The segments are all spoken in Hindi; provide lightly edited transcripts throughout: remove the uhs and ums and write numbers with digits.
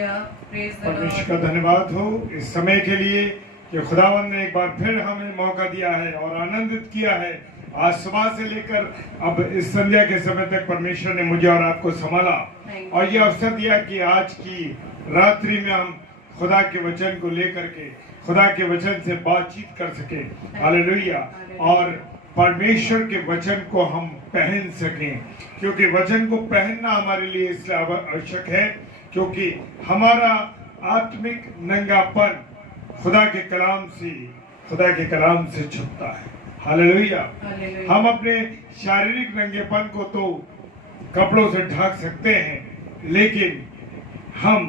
परमेश्वर का धन्यवाद हो इस समय के लिए कि खुदावंद ने एक बार फिर हमें मौका दिया है और आनंदित किया है। आज सुबह से लेकर अब इस संध्या के समय तक परमेश्वर ने मुझे और आपको संभाला और ये अवसर दिया कि आज की रात्रि में हम खुदा के वचन को लेकर के खुदा के वचन से बातचीत कर सके। हालेलुया। और परमेश्वर के वचन को हम पहन सकें, क्योंकि वचन को पहनना हमारे लिए इसलिए आवश्यक है क्योंकि हमारा आत्मिक नंगापन खुदा के कलाम से छुपता है। हालेलुया। हम अपने शारीरिक नंगेपन को तो कपड़ों से ढक सकते हैं, लेकिन हम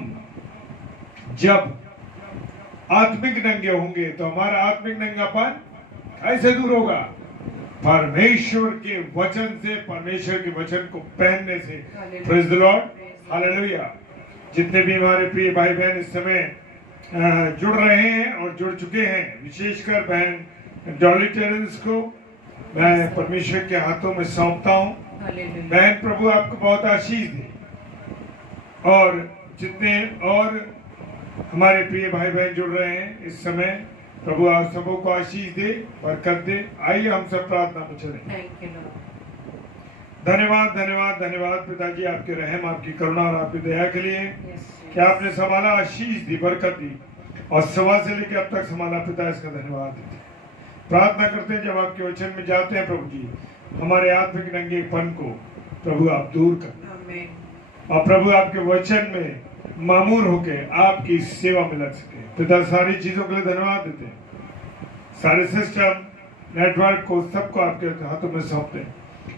जब आत्मिक नंगे होंगे तो हमारा आत्मिक नंगापन कैसे दूर होगा? परमेश्वर के वचन से, परमेश्वर के वचन को पहनने से। Praise the Lord. हालेलुया। जितने भी हमारे प्रिय भाई बहन इस समय जुड़ रहे हैं और जुड़ चुके हैं, विशेषकर बहन डॉली टेरेंस को मैं परमेश्वर के हाथों में सौंपता हूँ। बहन प्रभु आपको बहुत आशीष दे और जितने और हमारे प्रिय भाई बहन जुड़ रहे हैं इस समय, प्रभु आप सबों को आशीष दे, बरकत दे। आइए हम सब प्रार्थना में चलें। धन्यवाद धन्यवाद धन्यवाद पिताजी आपके रहम, आपकी करुणा और आपकी दया के लिए कि आपने संभाला, आशीष दी, बरकत दी और सुबह से लेकर अब तक संभाला। पिता इसका धन्यवाद देते। प्रार्थना करते हैं जब आपके वचन में जाते हैं प्रभु जी, हमारे आत्मिक नंगेपन को प्रभु आप दूर कर और प्रभु आपके वचन में मामूर होके आपकी सेवा में लग सके। पिता सारी चीजों के लिए धन्यवाद देते हैं। सारे सिस्टम नेटवर्क को सबको आपके हाथों में सौंपते हैं।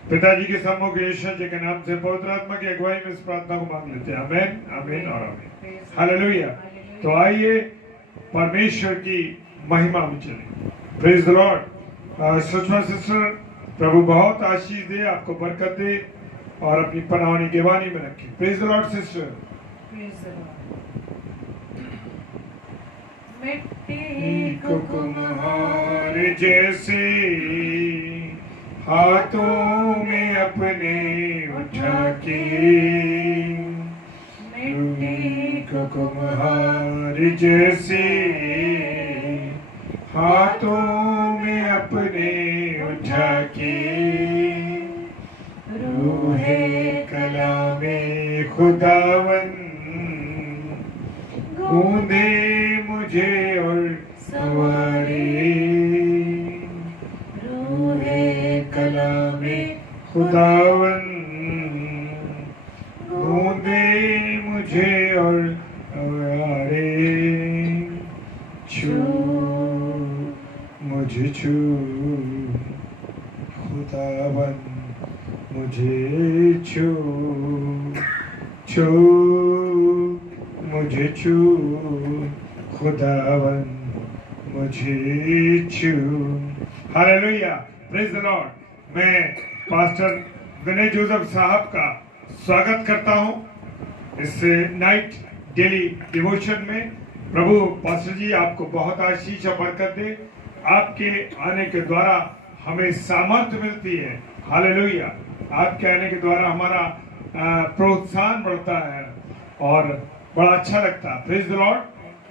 पिताजी के सम्मुख यीशु जी के नाम से पवित्र आत्मा की अगुवाई में इस प्रार्थना को मांग लेते हैं। आमीन आमीन और आमीन। हालेलुया। तो आइए परमेश्वर की महिमा में चलें। Praise the lord. Sushma sister, प्रभु बहुत आशीष दे, आपको बरकत दे और अपनी पनाह निगरानी में रखे। Praise the Lord sister. मिट्टी को कुम्हार जैसे हाथों में अपने उठा के, मिट्टी को कुम्हार जैसे हाथों में अपने उठा के, रूहे कलामे खुदावन गूंदे मुझे और सवारे, रूहे कलामे खुदावन गूंदे मुझे और सवारे, छू मुझे छू खुदावन मुझे छू, छू मुझे छू खुदावन मुझे छू। हालेलुया। Praise the Lord. मैं पास्टर विनय जोसेफ साहब का स्वागत करता हूं इस नाइट डेली डिवोशन में। प्रभु पास्टर जी आपको बहुत आशीष और बरकत दे। आपके आने के द्वारा हमें सामर्थ्य मिलती है। हालेलुया। आपके आने के द्वारा हमारा प्रोत्साहन बढ़ता है और बड़ा अच्छा लगता है। Praise the Lord.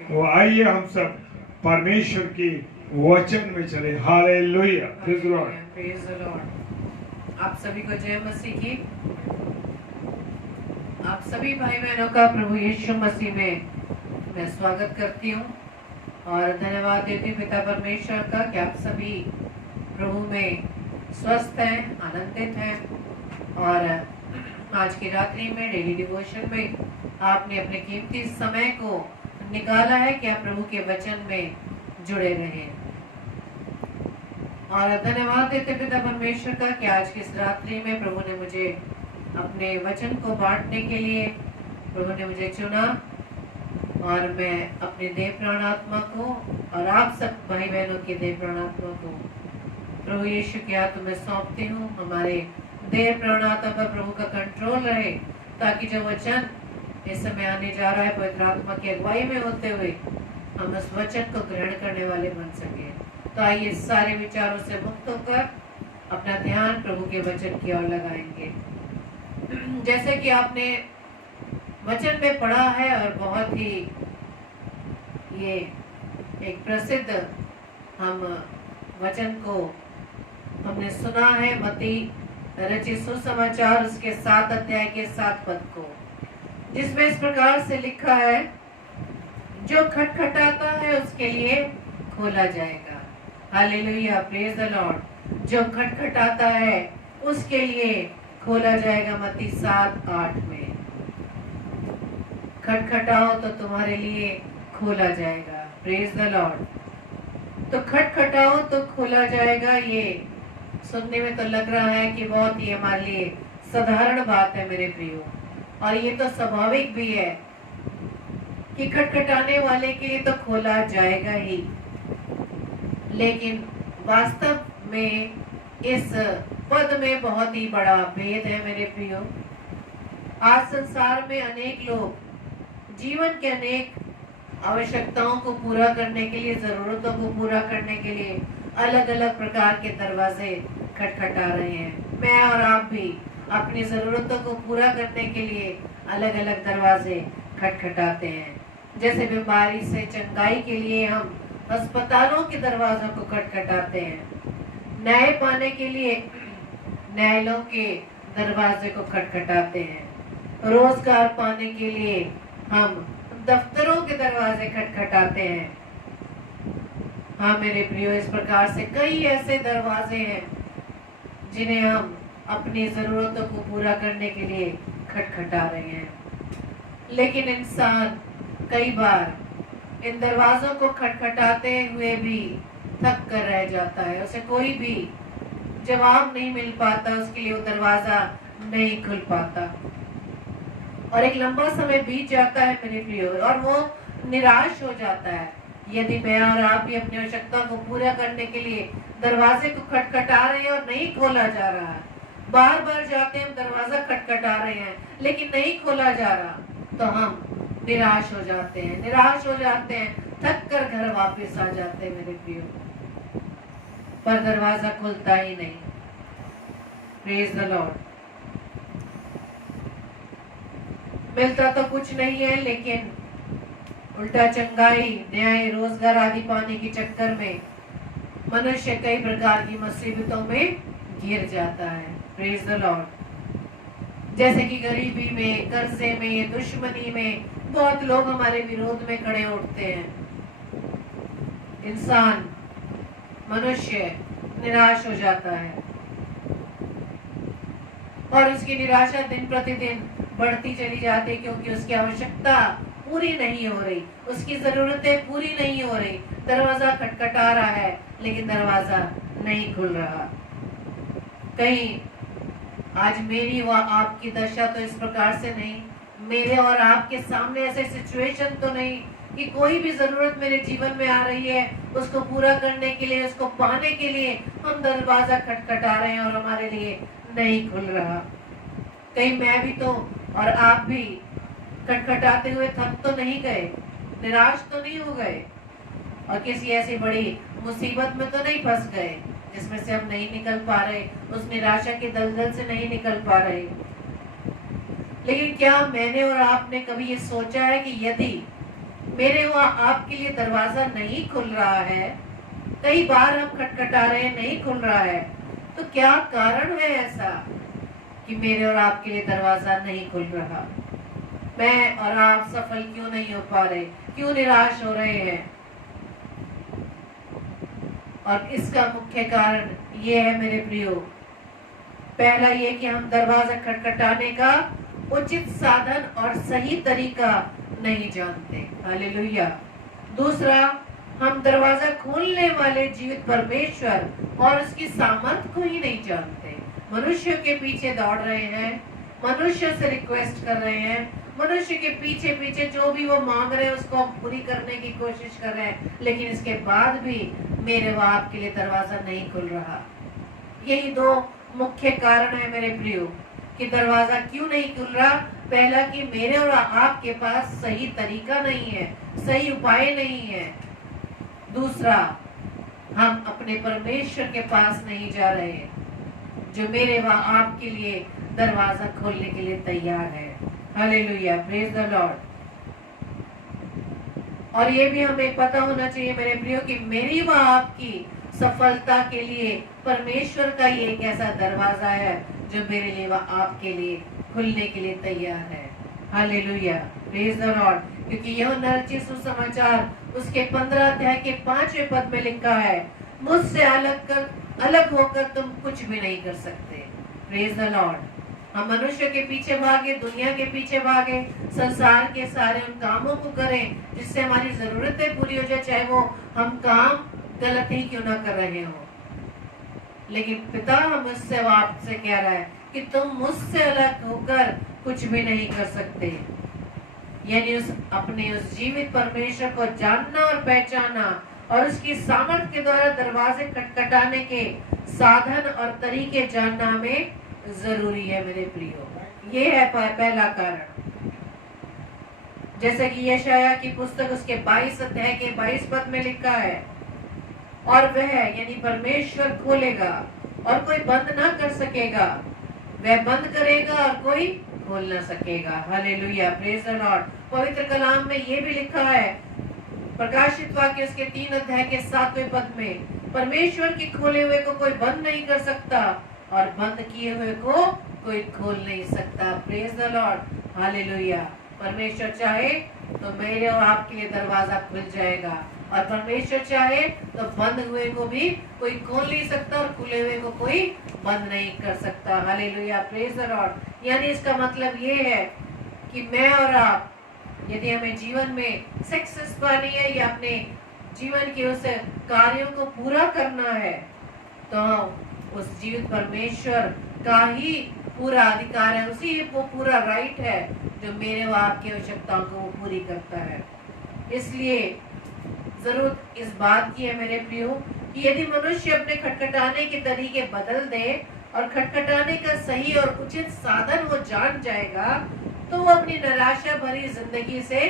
तो आइए हम सब परमेश्वर की वचन में चले। Hallelujah. Praise the Lord. Praise the Lord. आप सभी को जय मसीह की। आप सभी भाई बहनों का प्रभु यीशु मसीह में मैं स्वागत करती हूँ और धन्यवाद देती हूँ पिता परमेश्वर का कि आप सभी प्रभु में स्वस्थ हैं, आनंदित हैं और आज की रात्रि में डेली डिवोशन में आपने अपने कीमती समय को निकाला है कि आप प्रभु के वचन में जुड़े रहें। और धन्यवाद देते पिता परमेश्वर का कि आज की इस रात्रि में प्रभु ने मुझे अपने वचन को बांटने के लिए प्रभु ने मुझे चुना और मैं अपने देह प्राण आत्मा को और आप सब भाई बहनों के देह प्राण आत्मा को प्रभु यीशु के हाथों में सौंपती हूँ। हमारे देह प्राण आत्मा पर प्रभु का कंट्रोल रहे ताकि जो वचन इस समय आने जा रहा है पवित्र आत्मा की अगुवाई में होते हुए हम उस वचन को ग्रहण करने वाले बन सके। तो आइए सारे विचारों से मुक्त होकर अपना ध्यान प्रभु के वचन की ओर लगाएंगे। जैसे कि आपने वचन में पढ़ा है और बहुत ही ये एक प्रसिद्ध हम वचन को हमने सुना है, मत्ती रचित सुसमाचार उसके 7 अध्याय के 7 पद को, जिसमें इस प्रकार से लिखा है, जो खटखटाता है उसके लिए खोला जाएगा। Hallelujah, praise the Lord. जो खटखटाता है उसके लिए खोला जाएगा। मत्ती 7:8 में खटखटाओ तो तुम्हारे लिए खोला जाएगा। Praise the Lord. तो खटखटाओ तो खोला जाएगा, ये सुनने में तो लग रहा है कि बहुत ही हमारे लिए साधारण बात है मेरे प्रियो, और ये तो स्वाभाविक भी है कि खटखटाने वाले के लिए तो खोला जाएगा ही। लेकिन वास्तव में इस पद में बहुत ही बड़ा भेद है मेरे प्रियो। आज संसार में अनेक लोग जीवन के अनेक आवश्यकताओं को पूरा करने के लिए, जरूरतों को पूरा करने के लिए अलग अलग प्रकार के दरवाजे खटखटा रहे हैं। मैं और आप भी अपनी जरूरतों को पूरा करने के लिए अलग अलग दरवाजे खटखटाते हैं। जैसे बीमारी से चंगाई के लिए हम अस्पतालों के दरवाजों को खटखटाते हैं, न्याय पाने के लिए न्यायालयों के दरवाजे को खटखटाते हैं, रोजगार पाने के लिए हम दफ्तरों के दरवाजे खटखटाते हैं। हाँ मेरे प्रियो, इस प्रकार से कई ऐसे दरवाजे हैं जिन्हें हम अपनी जरूरतों को पूरा करने के लिए खटखटा रहे हैं। लेकिन इंसान कई बार इन दरवाजों को खटखटाते हुए भी थक कर रह जाता है। उसे कोई भी जवाब नहीं मिल पाता, उसके लिए वो दरवाजा नहीं खुल पाता और एक लंबा समय बीत जाता है मेरे प्रियो, और वो निराश हो जाता है। यदि मैं और आप भी अपनी आवश्यकता को पूरा करने के लिए दरवाजे को खटखटा रहे हैं और नहीं खोला जा रहा है, बार बार जाते हैं, दरवाजा खटखटा रहे हैं लेकिन नहीं खोला जा रहा, तो हम निराश हो जाते हैं, निराश हो जाते हैं, थक कर घर वापस आ जाते हैं मेरे प्रियो, पर दरवाजा खुलता ही नहीं। Praise the Lord. मिलता तो कुछ नहीं है, लेकिन उल्टा चंगाई, न्याय, रोजगार आदि पाने के चक्कर में मनुष्य कई प्रकार की मुसीबतों में घिर जाता है। Praise the Lord. जैसे कि गरीबी में, कर्जे में, दुश्मनी में बहुत लोग हमारे विरोध में खड़े उठते हैं। इंसान, मनुष्य निराश हो जाता है और उसकी निराशा दिन प्रतिदिन बढ़ती चली जाती है, क्योंकि उसकी आवश्यकता पूरी नहीं हो रही, उसकी जरूरतें पूरी नहीं हो रही। दरवाजा खटखटा रहा है लेकिन दरवाजा नहीं खुल रहा। कहीं आज मेरी व आपकी दशा तो इस प्रकार से नहीं, मेरे और आपके सामने ऐसे सिचुएशन तो नहीं कि कोई भी जरूरत मेरे जीवन में आ रही है, उसको पूरा करने के लिए, उसको पाने के लिए हम दरवाजा खटखटा रहे हैं और हमारे लिए नहीं खुल रहा। कहीं मैं भी तो और आप भी खटखटाते हुए थक तो नहीं गए, निराश तो नहीं हो गए, और किसी ऐसी बड़ी मुसीबत में तो नहीं फंस गए जिसमें से हम नहीं निकल पा रहे, उस निराशा के दलदल से नहीं निकल पा रहे। लेकिन क्या मैंने और आपने कभी ये सोचा है कि यदि मेरे व आपके लिए दरवाजा नहीं खुल रहा है, कई बार हम खटखटा रहे हैं, नहीं खुल रहा है, तो क्या कारण है ऐसा कि मेरे और आपके लिए दरवाजा नहीं खुल रहा? मैं और आप सफल क्यों नहीं हो पा रहे, क्यों निराश हो रहे हैं? और इसका मुख्य कारण ये है मेरे प्रियो, पहला ये कि हम दरवाजा खटखटाने का उचित साधन और सही तरीका नहीं जानते। हालेलुया। दूसरा, हम दरवाजा खोलने वाले जीवित परमेश्वर और उसकी सामर्थ को ही नहीं जानते। मनुष्य के पीछे दौड़ रहे हैं, मनुष्य से रिक्वेस्ट कर रहे हैं, मनुष्य के पीछे पीछे जो भी वो मांग रहे हैं उसको हम पूरी करने की कोशिश कर रहे हैं, लेकिन इसके बाद भी मेरे व आपके लिए दरवाजा नहीं खुल रहा। यही दो मुख्य कारण है मेरे प्रियो कि दरवाजा क्यों नहीं खुल रहा। पहला कि मेरे और आपके पास सही तरीका नहीं है, सही उपाय नहीं है। दूसरा, हम अपने परमेश्वर के पास नहीं जा रहे जो मेरे व आपके लिए दरवाजा खोलने के लिए तैयार है। Hallelujah, praise the Lord. और ये भी हमें पता होना चाहिए मेरे प्रियो कि मेरी व आपकी सफलता के लिए परमेश्वर का ये एक ऐसा दरवाजा है जो मेरे लिए व आपके लिए खुलने के लिए तैयार है। Hallelujah, praise the Lord. क्योंकि यूहन्ना रचित सुसमाचार उसके 15 अध्याय के 5वें पद में लिखा है, मुझसे अलग होकर तुम कुछ भी नहीं कर सकते। Praise the Lord. हम मनुष्य के पीछे भागे, दुनिया के पीछे भागे, संसार के सारे उन कामों को करें जिससे हमारी जरूरतें पूरी हो जाए, चाहे वो हम काम गलत ही क्यों ना कर रहे हो। लेकिन पिता मुझसे आपसे कह रहा है कि तुम मुझसे अलग होकर कुछ भी नहीं कर सकते। यानी उस जीवित परमेश्वर को जानना और पहचाना और उसकी सामर्थ्य के द्वारा दरवाजे खटखटाने के साधन और तरीके जानना हमें जरूरी है मेरे प्रियो। ये है पहला कारण। जैसे कि यशाया की पुस्तक उसके 22 अध्याय के 22 पद में लिखा है, और वह यानी परमेश्वर खोलेगा और कोई बंद ना कर सकेगा, वह बंद करेगा और कोई खोल ना सकेगा। Hallelujah, praise the Lord. पवित्र कलाम में ये भी लिखा है, प्रकाशित वाक्य उसके 3 अध्याय के 7वें पद में, परमेश्वर की खोले हुए को कोई बंद नहीं कर सकता और बंद किए हुए को कोई खोल नहीं सकता। Praise the Lord, hallelujah. परमेश्वर चाहे तो मेरे और आपके लिए दरवाजा खुल जाएगा, और परमेश्वर चाहे तो बंद हुए को भी कोई खोल नहीं सकता और खुले हुए को कोई बंद नहीं कर सकता। Hallelujah, praise the Lord. यानी इसका मतलब ये है कि मैं और आप, यदि हमें जीवन में सक्सेस पानी है या अपने जीवन के उस कार्यों को पूरा करना है, तो उस जीवित परमेश्वर का ही पूरा अधिकार है, उसी वो पूरा राइट है जो मेरे व आपकी आवश्यकताओं को वो पूरी करता है। इसलिए जरूरत इस बात की है मेरे प्रियो कि यदि मनुष्य अपने खटखटाने के तरीके बदल दे और खटखटाने का सही और उचित साधन वो जान जाएगा, तो वो अपनी निराशा भरी जिंदगी से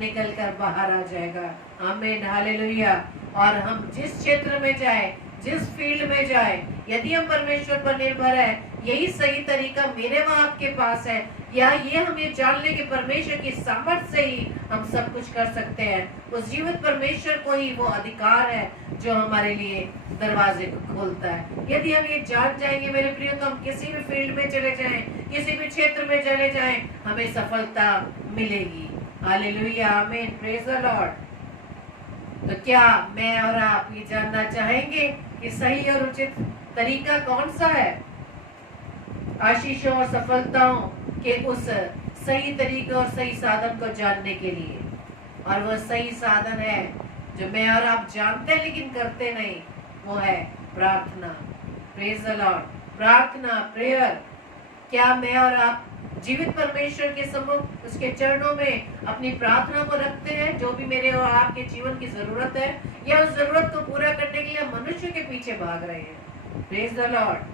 निकल कर बाहर आ जाएगा। आमीन, हालेलुया। और हम जिस क्षेत्र में जाए, जिस फील्ड में जाए, यदि हम परमेश्वर पर निर्भर है, यही सही तरीका मेरे व आपके पास है, या ये हम ये जान ले कि परमेश्वर की सामर्थ्य से ही हम सब कुछ कर सकते हैं, उस जीवित परमेश्वर को ही वो अधिकार है जो हमारे लिए दरवाजे को खोलता है। यदि हम ये जान जाएंगे मेरे प्रियो, तो हम किसी भी फील्ड में चले जाएं, किसी भी क्षेत्र में चले जाएं, हमें सफलता मिलेगी। हालेलुया, आमीन, प्रेज द लॉर्ड। तो क्या मैं और आप ये जानना चाहेंगे कि सही और उचित तरीका कौन सा है आशीषों और सफलताओं के उस सही तरीके और सही साधन को जानने के लिए? और वह सही साधन है जो मैं और आप जानते हैं लेकिन करते नहीं, वो है प्रार्थना। Praise the Lord. प्रार्थना, प्रेयर। क्या मैं और आप जीवित परमेश्वर के सम्मुख उसके चरणों में अपनी प्रार्थना को रखते हैं, जो भी मेरे और आपके जीवन की जरूरत है, या उस जरूरत को पूरा करने के लिए मनुष्य के पीछे भाग रहे हैं? Praise the Lord.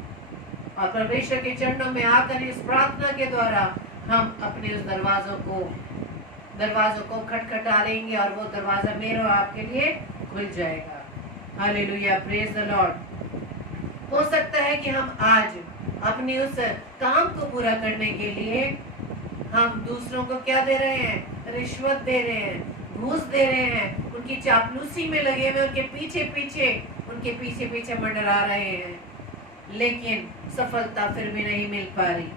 और परमेश्वर के चरणों में आकर इस प्रार्थना के द्वारा हम अपने उस दरवाजों को खटखटाएंगे और वो दरवाजा मेरे और आपके लिए खुल जाएगा। Hallelujah, praise the Lord. हो सकता है कि हम आज अपनी उस काम को पूरा करने के लिए हम दूसरों को क्या दे रहे हैं? रिश्वत दे रहे हैं, घूस दे रहे हैं, उनकी चापलूसी में लगे हुए, उनके पीछे पीछे मंडरा रहे हैं, लेकिन सफलता फिर भी नहीं मिल पा रही।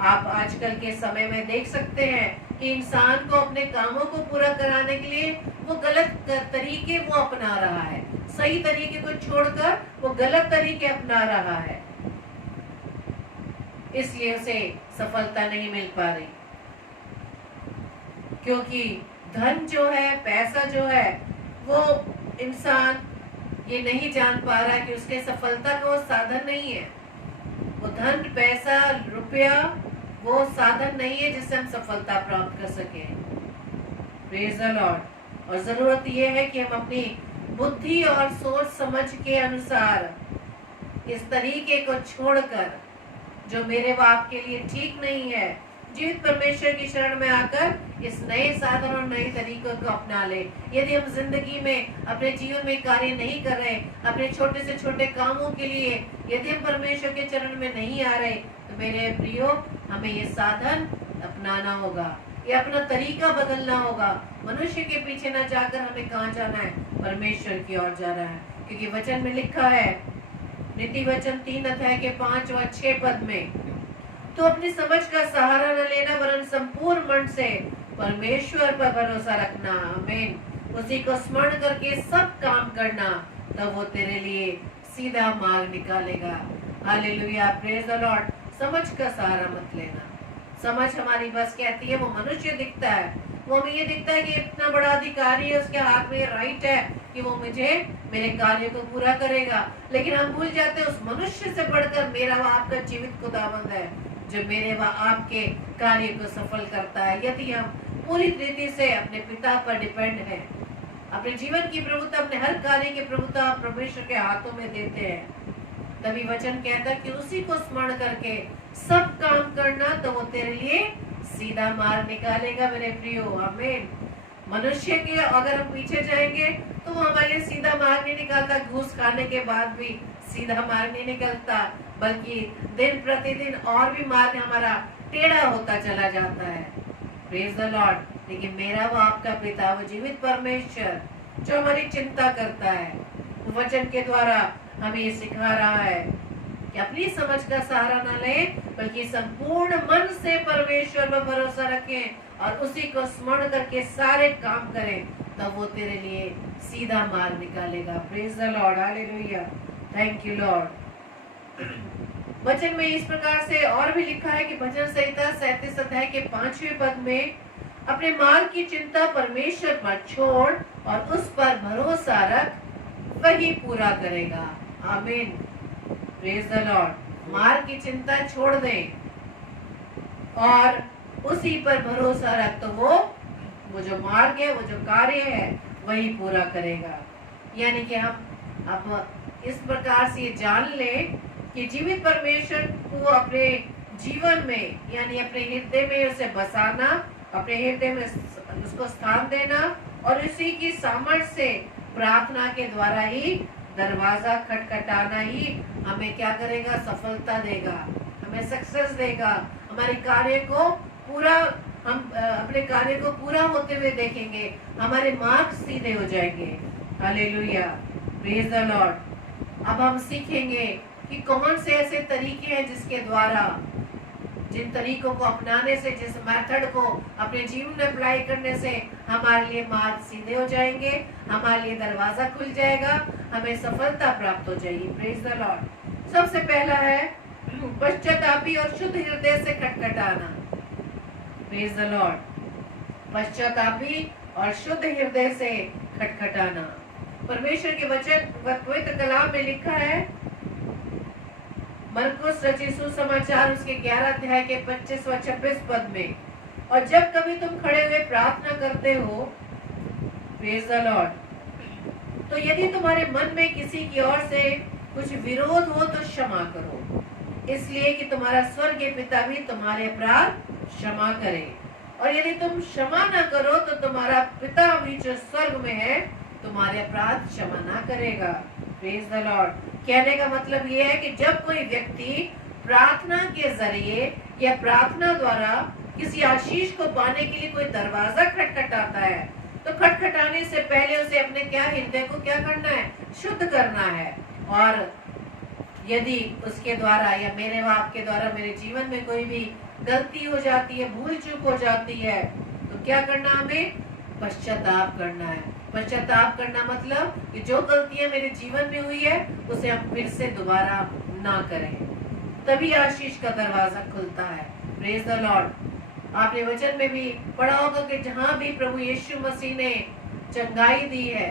आप आजकल के समय में देख सकते हैं कि इंसान को अपने कामों को पूरा कराने के लिए वो गलत तरीके वो अपना रहा है, सही तरीके को छोड़कर वो गलत तरीके अपना रहा है, इसलिए उसे सफलता नहीं मिल पा रही। क्योंकि धन जो है, पैसा जो है, वो इंसान ये नहीं जान पा रहा कि उसके सफलता का वो साधन नहीं है। वो धन, पैसा, रुपया वो साधन नहीं है जिससे हम सफलता प्राप्त कर सके। Praise the Lord. और जरूरत ये है कि हम अपनी बुद्धि और सोच समझ के अनुसार इस तरीके को छोड़कर जो मेरे व आपके लिए ठीक नहीं है, जीवित परमेश्वर की शरण में आकर इस नए साधन और नए तरीकों को अपना ले। यदि हम जिंदगी में अपने जीवन में कार्य नहीं कर रहे, अपने छोटे से छोटे कामों के लिए यदि हम परमेश्वर के चरण में नहीं आ रहे, तो मेरे प्रियो, हमें ये साधन अपनाना होगा, ये अपना तरीका बदलना होगा। मनुष्य के पीछे ना जाकर हमें कहाँ जाना है, परमेश्वर की ओर जाना है। क्योंकि वचन में लिखा है, नीति वचन 3 अध्याय के 5 व 6 पद में, तो अपनी समझ का सहारा न लेना वरन संपूर्ण मन से परमेश्वर पर भरोसा रखना। आमीन। उसी को स्मरण करके सब काम करना, तब वो तेरे लिए सीधा मार्ग निकालेगा। Hallelujah, praise the Lord. समझ का सहारा मत लेना। समझ हमारी बस कहती है, वो मनुष्य दिखता है, वो हमें ये दिखता है कि इतना बड़ा अधिकारी है, उसके हाथ में राइट है कि वो मुझे मेरे कार्य को पूरा करेगा। लेकिन हम भूल जाते हैं उस मनुष्य से बढ़कर मेरा व आपका जीवित खुदावंद है, जो मेरे व आपके कार्य को सफल करता है। यदि हम पूरी रीति से अपने पिता पर डिपेंड है, अपने जीवन की प्रभुता, अपने हर कार्य की प्रभुता परमेश्वर के हाथों में देते हैं, तभी वचन कहता है कि उसी को स्मरण करके सब काम करना, तो वो तेरे लिए सीधा मार्ग निकालेगा मेरे प्रियो। आमीन। मनुष्य के अगर हम पीछे जाएंगे तो वो हमारे लिए सीधा मार्ग नहीं निकालता। घूस खाने के बाद भी सीधा मार्ग नहीं निकलता, बल्कि दिन प्रतिदिन और भी मार्ग हमारा टेढ़ा होता चला जाता है। Praise the Lord. लेकिन मेरा वो आपका पिता, वो जीवित परमेश्वर जो हमारी चिंता करता है, वो वचन के द्वारा हमें ये सिखा रहा है कि अपनी समझ का सहारा न लें, बल्कि संपूर्ण मन से परमेश्वर पर भरोसा रखें और उसी को स्मरण करके सारे काम करें, तब वो तेरे लिए सीधा मार्ग निकालेगा। Praise the Lord, hallelujah, thank you Lord. वचन में इस प्रकार से और भी लिखा है कि भजन संहिता 37 अध्याय के 5वें पद में, अपने मार्ग की चिंता परमेश्वर पर छोड़ और उस पर भरोसा रख, वही पूरा करेगा। आमीन। Praise the Lord. मार्ग की चिंता छोड़ दें और उसी पर भरोसा रख, तो वो जो मार्ग है, वो जो कार्य है, वही पूरा करेगा। यानी कि हम अब इस प्रकार से ये जान लें कि जीवित परमेश्वर को अपने जीवन में, यानी अपने हृदय में उसे बसाना, अपने हृदय में उसको स्थान देना और उसी की सामर्थ्य से प्रार्थना के द्वारा ही दरवाजा खटखटाना ही हमें क्या करेगा, सफलता देगा, हमें सक्सेस देगा। हमारे कार्य को पूरा, हम अपने कार्य को पूरा होते हुए देखेंगे, हमारे मार्ग सीधे हो जाएंगे। Hallelujah, praise the Lord. अब हम सीखेंगे कि कौन से ऐसे तरीके हैं जिसके द्वारा, जिन तरीकों को अपनाने से, जिस मेथड को अपने जीवन में अप्लाई करने से हमारे लिए मार्ग सीधे हो जाएंगे, हमारे लिए दरवाजा खुल जाएगा, हमें सफलता प्राप्त हो जाएगी। Praise the lord. सबसे पहला है पश्चातापी और शुद्ध हृदय से खटखटाना। Praise the lord. पश्चातापी और शुद्ध हृदय से खटखटाना। परमेश्वर के वचन पवित्र कलाम में लिखा है, मरकुस रचित सुसमाचार उसके 11 अध्याय के 25 व 26 पद में, और जब कभी तुम खड़े हुए प्रार्थना करते हो, प्रेज द लॉर्ड, तो यदि तुम्हारे मन में किसी की ओर से कुछ विरोध हो तो क्षमा करो, इसलिए कि तुम्हारा स्वर्गीय पिता भी तुम्हारे अपराध क्षमा करे। और यदि तुम क्षमा न करो तो तुम्हारा पिता भी जो स्वर्ग में है तुम्हारे अपराध क्षमा ना करेगा। Praise the Lord. कहने का मतलब ये है कि जब कोई व्यक्ति प्रार्थना के जरिए या प्रार्थना द्वारा किसी आशीष को पाने के लिए कोई दरवाजा खटखटाता है, तो खटखटाने से पहले उसे अपने क्या हृदय को क्या करना है, शुद्ध करना है। और यदि उसके द्वारा या मेरे व आपके द्वारा मेरे जीवन में कोई भी गलती हो जाती है, भूल चूक हो जाती है, तो क्या करना, हमें पश्चाताप करना है। पश्चाताप करना मतलब कि जो गलतियां मेरे जीवन में हुई है उसे हम फिर से दोबारा ना करें, तभी आशीष का दरवाजा खुलता है। Praise the Lord. आपने वचन में भी पढ़ा होगा कि जहां भी प्रभु यीशु मसीह ने चंगाई दी है,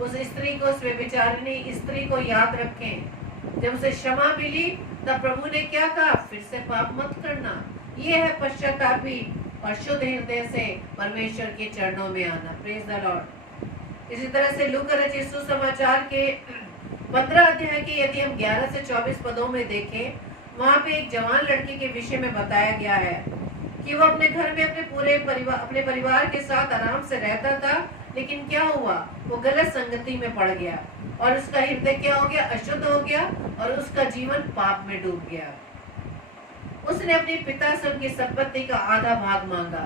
उस स्त्री को, उस व्यभिचारिणी स्त्री को याद रखें। जब उसे क्षमा मिली तब प्रभु ने क्या कहा, फिर से पाप मत करना। ये है पश्चातापी और शुद्ध हृदय से परमेश्वर के चरणों में आना। Praise the Lord. इसी तरह से लूका रचित सुसमाचार के 15 अध्याय के यदि हम 11 से 24 पदों में देखें, वहां पे एक जवान लड़के के विषय में बताया गया है कि वो अपने घर में अपने परिवार के साथ आराम से रहता था, लेकिन क्या हुआ, वो गलत संगति में पड़ गया और उसका हृदय क्या हो गया, अशुद्ध हो गया और उसका जीवन पाप में डूब गया। उसने अपने पिता से उनकी संपत्ति का आधा भाग मांगा।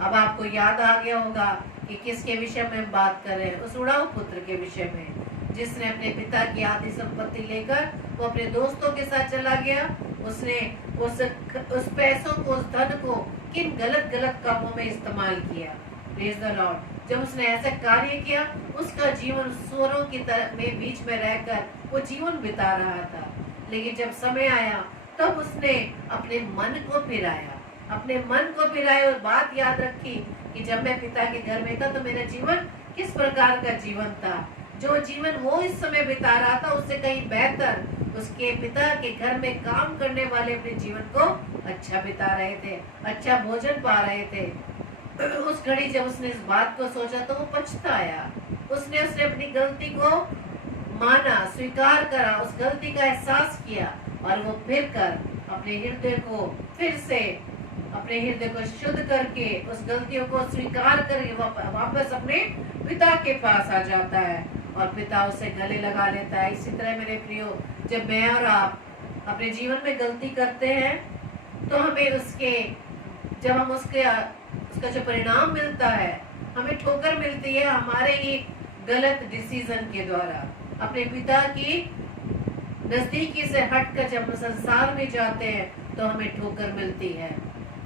अब आपको याद आ गया होगा कि किसके विषय में हम बात कर रहे हैं, उस उड़ाऊ पुत्र के विषय में, जिसने अपने पिता की आधी संपत्ति लेकर वो अपने दोस्तों के साथ चला गया। उसने उस पैसों को, उस धन को किन गलत गलत कामों में इस्तेमाल किया। Praise the Lord. जब उसने ऐसा कार्य किया, उसका जीवन सूअरों की तरह में बीच में रहकर वो जीवन बिता रहा था। लेकिन जब समय आया तब उसने अपने मन को फिराया, अपने मन को फिराया और बात याद रखी कि जब मैं पिता के घर में था तो मेरा जीवन किस प्रकार का जीवन था। जो जीवन वो इस समय बिता रहा था उससे कहीं बेहतर उसके पिता के घर में काम करने वाले अपने जीवन को अच्छा बिता रहे थे, अच्छा भोजन पा रहे थे। उस घड़ी जब उसने इस बात को सोचा तो वो पछताया। उसने अपनी गलती को माना, स्वीकार करा, उस गलती का एहसास किया और वो फिर कर अपने हृदय को फिर से अपने हृदय को शुद्ध करके उस गलतियों को स्वीकार करके वापस अपने पिता के पास आ जाता है और पिता उसे गले लगा लेता है। इसी तरह मेरे प्रियो, जब मैं और आप अपने जीवन में गलती करते हैं तो हमें जब हम उसका जो परिणाम मिलता है, हमें ठोकर मिलती है हमारे ही गलत डिसीजन के द्वारा। अपने पिता की नजदीकी से हटकर जब हम संसार में जाते हैं तो हमें ठोकर मिलती है।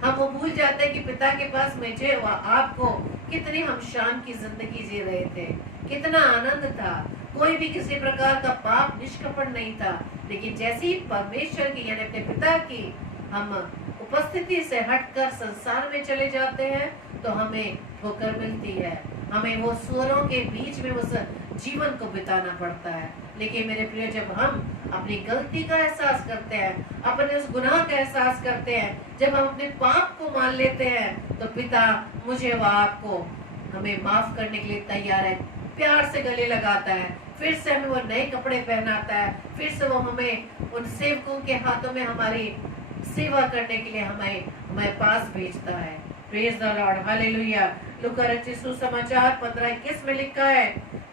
हम वो भूल जाते हैं कि पिता के पास मुझे आपको कितनी हम शान की जिंदगी जी रहे थे, कितना आनंद था, कोई भी किसी प्रकार का पाप निष्कपट नहीं था। लेकिन जैसे ही परमेश्वर की यानी अपने पिता की हम उपस्थिति से हटकर संसार में चले जाते हैं तो हमें ठोकर मिलती है, हमें वो सूअरों के बीच में उस जीवन को बिताना पड़ता है। लेकिन मेरे प्रिय, जब हम अपनी गलती का एहसास करते हैं, अपने उस गुनाह का एहसास करते हैं, जब हम अपने पाप को मान लेते हैं तो पिता मुझे व आपको हमें माफ करने के लिए तैयार है, प्यार से गले लगाता है, फिर से हमें वो नए कपड़े पहनाता है, फिर से वो हमें उन सेवकों के हाथों में हमारी सेवा करने के लिए हमारे पास भेजता है। Praise the Lord, hallelujah. लूका रचित सुसमाचार 15:21 में लिखा है,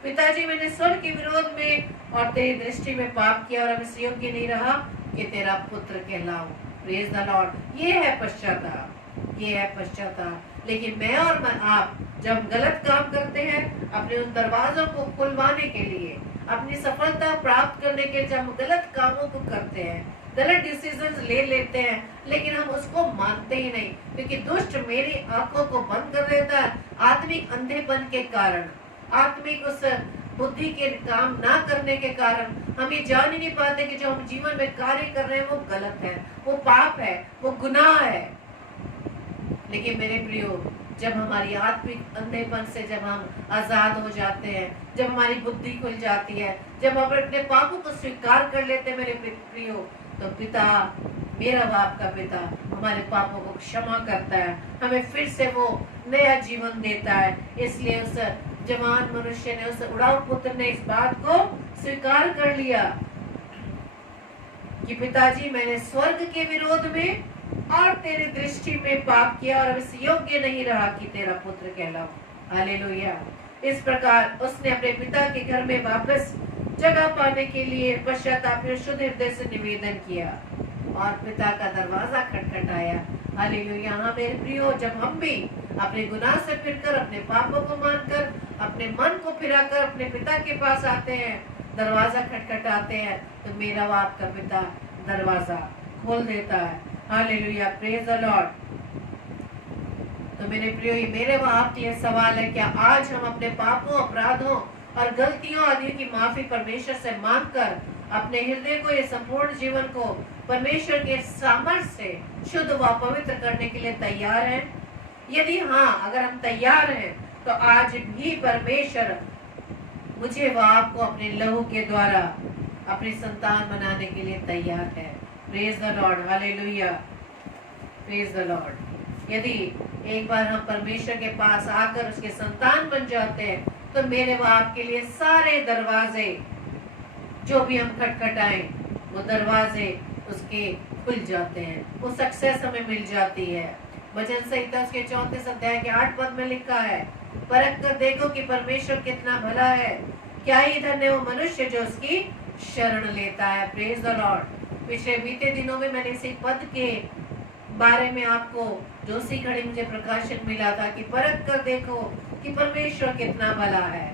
पिताजी मैंने स्वर्ग के विरोध में और तेरी दृष्टि में पाप किया और अब इस योग्य नहीं रहा कि तेरा पुत्र कहलाऊं। Praise the Lord. ये है पश्चाताप, ये है पश्चाताप। लेकिन मैं और आप जब गलत काम करते हैं, अपने उन दरवाजों को खुलवाने के लिए, अपनी सफलता प्राप्त करने के लिए जब हम गलत कामों को करते हैं, गलत डिसीजंस ले लेते हैं, लेकिन हम उसको मानते ही नहीं, क्योंकि दुष्ट मेरी आंखों को बंद कर देता है आत्मिक अंधेपन के कारण, आत्मिक उस बुद्धि के काम ना करने के कारण। हम ये जान ही नहीं पाते कि जो हम जीवन में कार्य कर रहे हैं वो गलत है, वो पाप है, वो गुनाह है। लेकिन मेरे प्रियो, जब हमारी आत्मिक अंधेपन से जब हम आजाद हो जाते हैं, जब हमारी बुद्धि खुल जाती है, जब हम अपने पापों को स्वीकार कर लेते हैं मेरे प्रियो, तो पिता, मेरा बाप का पिता हमारे पापों को क्षमा करता है, हमें फिर से वो नया जीवन देता है। इसलिए उस जवान मनुष्य ने, उस उड़ाऊ पुत्र ने इस बात को स्वीकार कर लिया कि पिताजी मैंने स्वर्ग के विरोध में और तेरी दृष्टि में पाप किया और अब इस योग्य नहीं रहा कि तेरा पुत्र कहलाऊं। हालेलुया। इस प्रकार उसने अपने पिता के घर में वापस जगह पाने के लिए पश्चाताप और शुद्ध हृदय से निवेदन किया और पिता का दरवाजा खटखटाया। हालेलुया। हाँ मेरे प्रियो, जब हम भी अपने गुनाह से फिरकर, अपने पापों को मानकर, अपने मन को फिराकर अपने पिता के पास आते हैं, दरवाजा खटखटाते हैं, तो मेरा व आपका पिता दरवाजा खोल देता है। Hallelujah, praise the Lord. तो मेरे प्रियो, मेरे व आपके ये सवाल है, क्या आज हम अपने पापों, अपराधों और गलतियों आदि की माफी परमेश्वर से मांगकर अपने हृदय को, ये संपूर्ण जीवन को परमेश्वर के सामर्थ्य से शुद्ध व पवित्र करने के लिए तैयार हैं? यदि हाँ, अगर हम तैयार हैं तो आज भी परमेश्वर मुझे व आपको अपने लहू के द्वारा अपनी संतान बनाने के लिए तैयार है। Praise the Lord, hallelujah, praise the Lord. यदि एक बार हम परमेश्वर के पास आकर उसके संतान बन जाते हैं तो मेरे व आपके लिए सारे दरवाजे जो भी हम खटखटाएं, वो दरवाजे उसके खुल जाते हैं, वो सक्सेस हमें मिल जाती है। वचन संहिता उसके 34 अध्याय के 8 पद में लिखा है, परख कर देखो कि परमेश्वर कितना भला है, क्या ही धन्य वो मनुष्य जो उसकी शरण लेता है। Praise the Lord. पिछले बीते दिनों में मैंने इसी पद के बारे में आपको जो सी घड़ी मुझे प्रकाशन मिला था कि परख कर देखो कि परमेश्वर कितना भला है।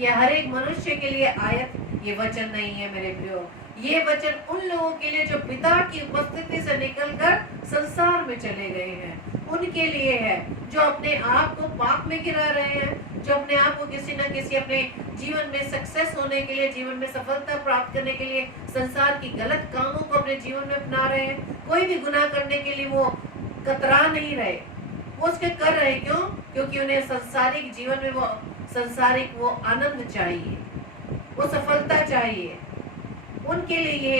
ये हर एक मनुष्य के लिए आयत ये वचन नहीं है मेरे प्रियो, ये वचन उन लोगों के लिए जो पिता की उपस्थिति से निकलकर संसार में चले गए हैं, उनके लिए है जो अपने आप को पाप में गिरा रहे हैं, जो अपने आप को किसी न किसी अपने जीवन में सक्सेस होने के लिए, जीवन में सफलता प्राप्त करने के लिए संसार की गलत कामों को अपने जीवन में अपना रहे हैं। कोई भी गुनाह करने के लिए वो कतरा नहीं रहे, वो उसके कर रहे क्यों? क्योंकि उन्हें सांसारिक जीवन में वो सांसारिक वो आनंद चाहिए, वो सफलता चाहिए। उनके लिए ये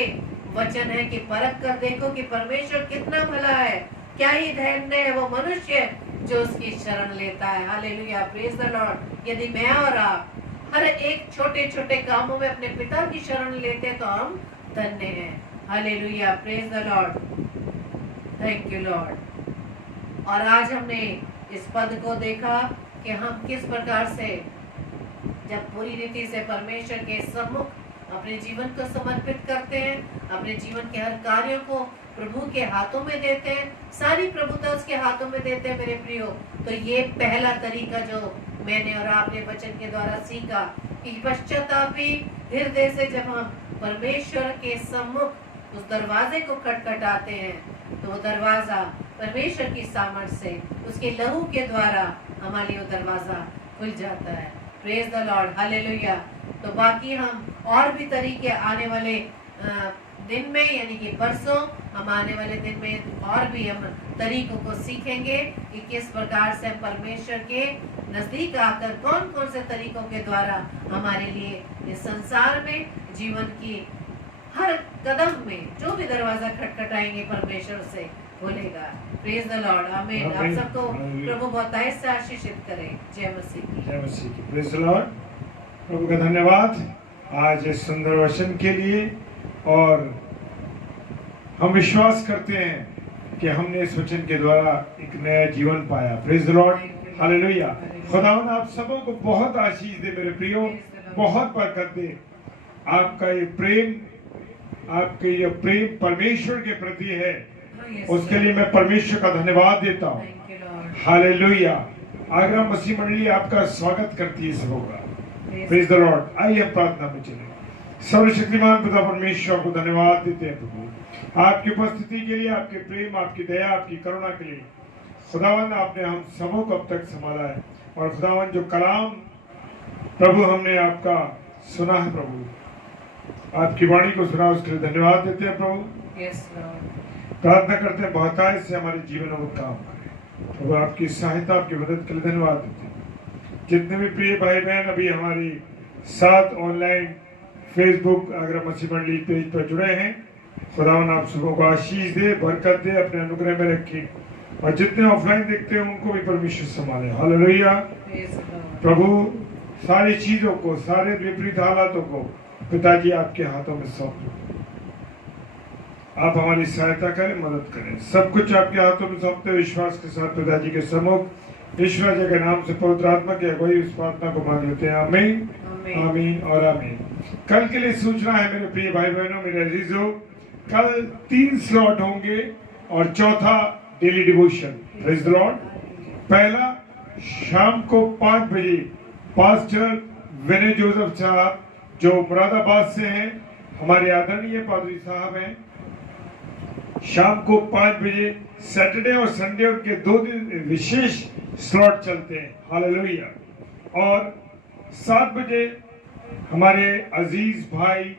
वचन है कि परख कर देखो कि परमेश्वर कितना भला है, क्या ही धन्य है वो मनुष्य जो उसकी शरण लेता है। Hallelujah, praise the Lord. यदि मैं और आप हर एक छोटे छोटे कामों में अपने पिता की शरण लेते हैं तो हम धन्य हैं। Hallelujah, praise the Lord, thank you Lord. और आज हमने इस पद को देखा कि हम किस प्रकार से जब पूरी रीति से परमेश्वर के सम्मुख अपने जीवन को समर्पित करते हैं, अपने जीवन के हर कार्यों को प्रभु के हाथों में देते हैं, सारी प्रभुता उसके हाथों में देते हैं मेरे प्रियो। तो ये पहला तरीका जो मैंने और आपने वचन के द्वारा सीखा कि पश्चातापी हृदय से जब हम परमेश्वर के सम्मुख उस दरवाजे को खटखटाते हैं तो वो दरवाजा परमेश्वर की सामर्थ्य से उसके लहू के द्वारा हमारे लिए वो दरवाजा खुल जाता है। Praise the Lord, hallelujah. तो बाकी हम और भी तरीके आने वाले दिन में यानी कि परसों हम आने वाले दिन में और भी हम तरीकों को सीखेंगे कि किस प्रकार से परमेश्वर के नजदीक आकर कौन कौन से तरीकों के द्वारा हमारे लिए इस संसार में जीवन की हर कदम में जो भी दरवाजा खटखटाएंगे परमेश्वर से खोलेगा। प्रेज द लॉर्ड, आमीन। आप सबको प्रभु बहुतायत से आशीषित करे। जय मसीह की, जय मसीह की। Praise the Lord. प्रभु का धन्यवाद आज इस सुंदर वचन के लिए। और हम विश्वास करते हैं कि हमने इस वचन के द्वारा एक नया जीवन पाया। Praise the Lord, hallelujah. खुदावंद आप सबों को बहुत आशीष दे मेरे प्रियो, बहुत बरकत दे। आपका ये प्रेम, आपके ये प्रेम परमेश्वर के प्रति है, उसके लिए मैं परमेश्वर का धन्यवाद देता हूँ। हालेलुया। आगरा मसीह मंडली आपका स्वागत करती है सबों का। Praise the Lord. आइए प्रार्थना में चलें। सर्वशक्तिमान पिता परमेश्वर को धन्यवाद देते हैं प्रभु आपकी उपस्थिति के लिए, आपके प्रेम, आपकी दया, आपकी करुणा के लिए। खुदावंद आपने हम सबों को अब तक संभाला है और खुदावंद जो कलाम प्रभु हमने आपका सुना है प्रभु, आपकी वाणी को सुना, उसके लिए धन्यवाद देते हैं प्रभु। प्रार्थना करते हैं बहुतायत से हमारे जीवन में काम करें प्रभु। आपकी सहायता, आपकी मदद के लिए धन्यवाद देते हैं। जितने भी प्रिय भाई बहन अभी हमारी साथ ऑनलाइन फेसबुक आगरा मसीह मंडली पेज पर जुड़े हैं, खुदावन आप सबों को आशीष दे, बरकत दे, अपने अनुग्रह में रखे। और जितने ऑफलाइन देखते हैं उनको भी परमेश्वर संभाले। हालेलुया। प्रभु सारी चीजों को, सारे विपरीत हालातों को पिताजी आपके हाथों में सौंप दो। आप हमारी सहायता करें, मदद करें। सब कुछ आपके हाथों में सौंपते हुए विश्वास के साथ पिताजी के सम्मुख ईश्वर जी के नाम से पवित्र आत्मा की अगुवाई इस प्रार्थना को मांग लेते हैं। आमीन, आमीन और आमीन। कल के लिए सूचना है मेरे प्रिय भाई बहनों, मेरे अजीजों, कल 3 स्लॉट होंगे और चौथा daily devotion. Praise the Lord. पहला शाम को 5 बजे पास्टर विनय जोसेफ साहब जो मुरादाबाद से हैं, हमारे आदरणीय पादरी साहब हैं, शाम को 5 बजे सैटरडे और संडे उनके 2 दिन विशेष स्लॉट चलते हैं। हालेलुया। और 7 बजे हमारे अजीज भाई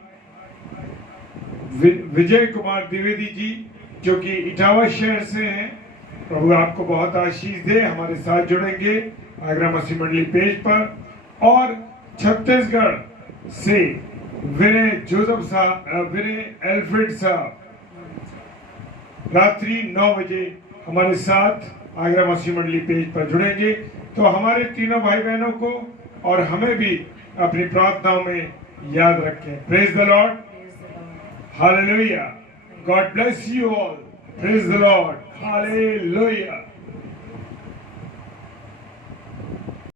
विजय कुमार द्विवेदी जी जो कि इटावा शहर से हैं, प्रभु आपको बहुत आशीष दे, हमारे साथ जुड़ेंगे आगरा मसीह मंडली पेज पर। और छत्तीसगढ़ से विनय जोसेफ साहब, विनय एल्फ्रेड साहब रात्रि 9 बजे हमारे साथ आगरा मसीह मंडली पेज पर जुड़ेंगे। तो हमारे तीनों भाई बहनों को और हमें भी अपनी प्रार्थनाओं में याद रखें। Praise the Lord, hallelujah. God bless you all. Praise the Lord, hallelujah.